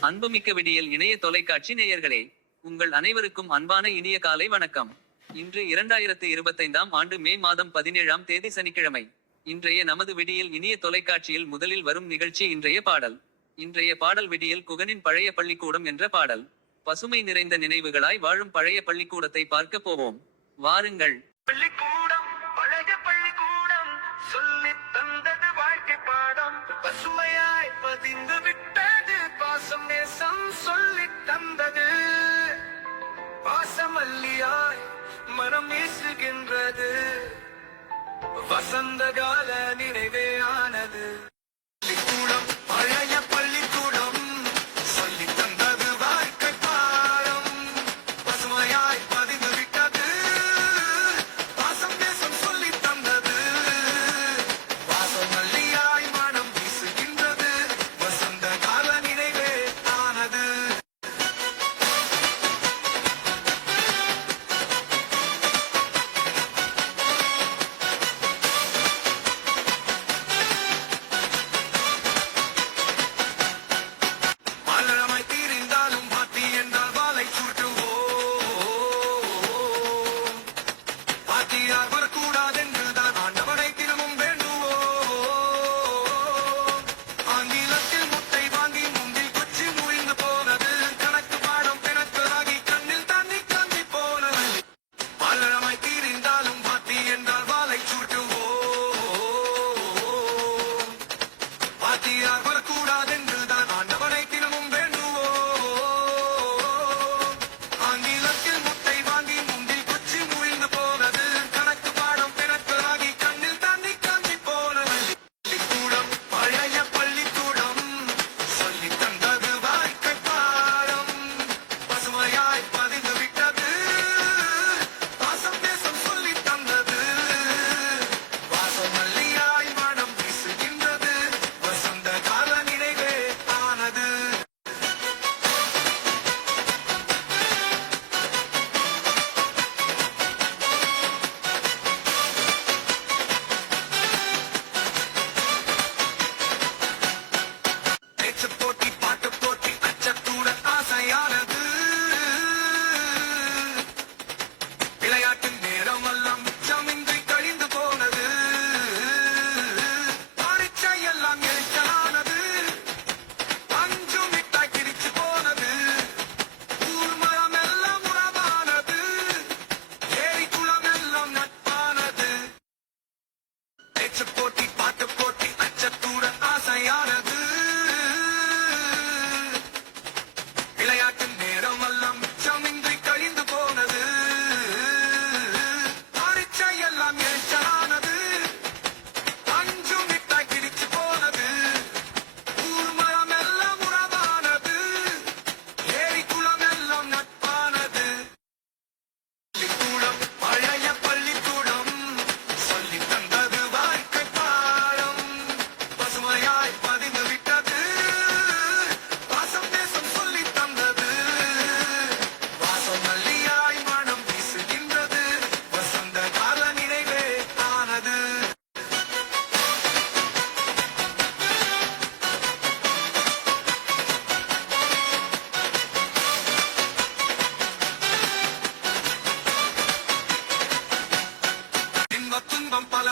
அன்புமிக்க விடியல் இணைய தொலைக்காட்சி நேயர்களே உங்கள் அனைவருக்கும் அன்பான இனிய காலை வணக்கம். இன்று இரண்டாயிரத்து இருபத்தைந்தாம் ஆண்டு மே மாதம் பதினேழாம் தேதி சனிக்கிழமை. இன்றைய நமது விடியல் இனிய தொலைக்காட்சியில் முதலில் வரும் நிகழ்ச்சி இன்றைய பாடல். இன்றைய பாடல் விடியல் குகனின் பழைய பள்ளிக்கூடம் என்ற பாடல். பசுமை நிறைந்த நினைவுகளாய் வாழும் பழைய பள்ளிக்கூடத்தை பார்க்க போவோம். வாருங்கள். பள்ளிக்கூடம் பழைய பள்ளிக்கூடம். சொல்லி தந்தது வாழ்க்கை பாடம். பசுமையாய் பதிந்து விட்ட பாசம் நேசம் சொல்லி தந்தது. பாசம் பாசமல்லியாய் மனம் வீசுகின்றது. வசந்த கால நினைவே ஆனது.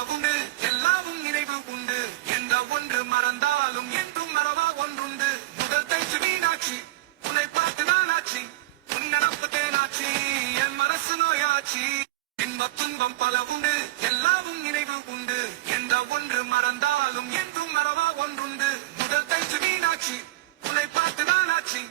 உண்டு எல்லாமும் நினைவு உண்டு. எந்த ஒன்று மறந்தாலும் என்றும் மறவா ஒன்றுண்டு. முதல் தைச்சு வீணாட்சி உன்னை பார்த்து நானாச்சி உன் நினப்பு தேனாச்சி என் மனசு நோயாச்சி இன்ப துன்பம் பல உண்டு எல்லாமும் நினைவு உண்டு. எந்த ஒன்று மறந்தாலும் என்றும் மறவா ஒன்றுண்டு. முதல் தைச்சு வீணாட்சி உன்னை பார்த்து நானாச்சி